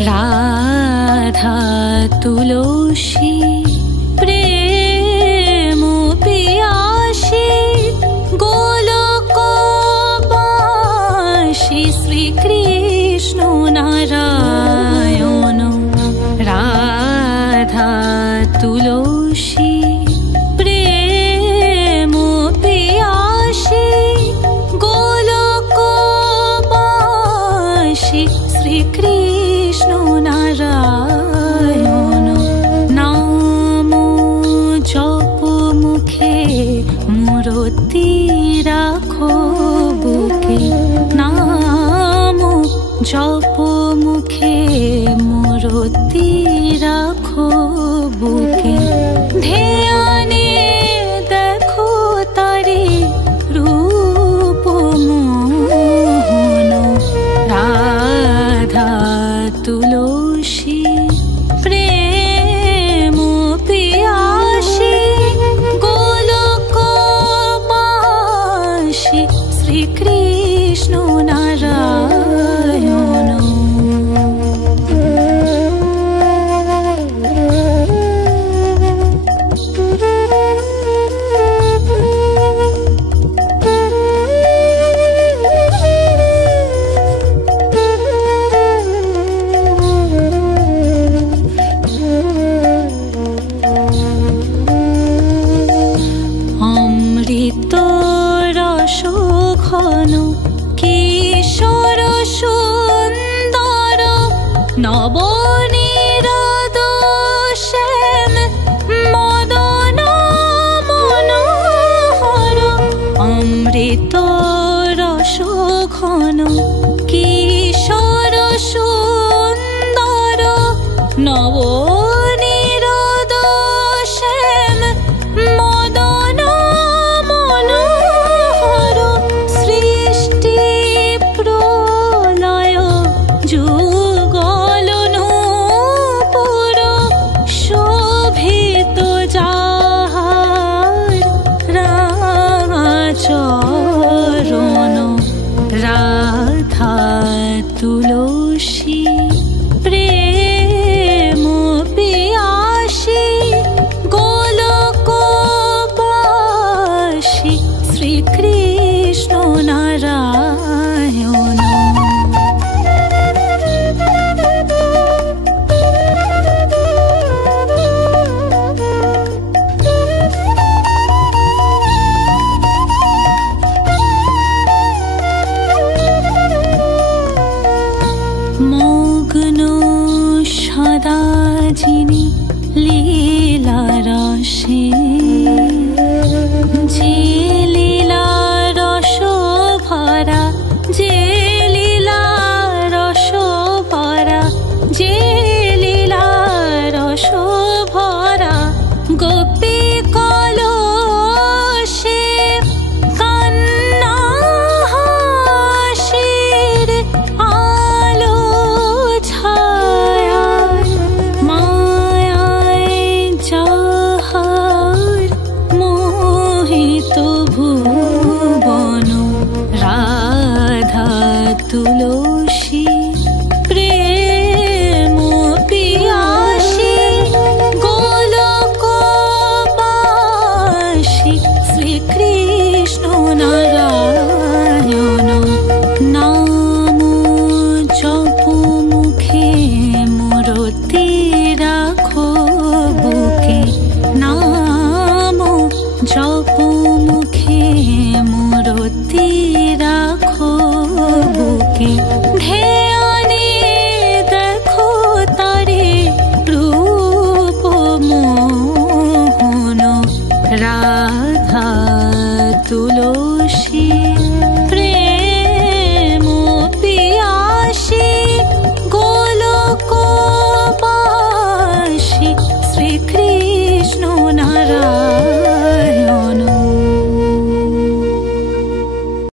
রাধা তুলসী প্রেম পিয়াসী গোলকবাসী শ্রীকৃষ্ণ নারায়ণ। রাধা তুলসী প্রেম পিয়াসী গোলকবাসী শ্রীকৃষ্ণ নারায়ণ। নাম জপ মুখে মূরতি রাখো বুকে, নাম জপ মুখে মূরতি রাখো বুকে। ধ্যানে দেখো তারি রূপ মোহন। রাধা তুলসী প্রেম পিয়াসী গোলকবাসী শ্রীকৃষ্ণ নারায়ণ। অমৃত রস ঘন কিশোর সুন্দর নবনীরদ শ্যাম মদন মনোহর। অমৃত রস ঘন কিশোর সুন্দর নবনীরদ শ্যাম মদন মনোহর। সৃষ্টি প্রলয় যুগল নূপুর শোভিত যাহার রাঙাচরণ। রাধা তুলসী প্রেম পিয়াসী গোলকবাসী শ্রীকৃষ্ণ নারায়ণ। মগ্ন সদা যিনি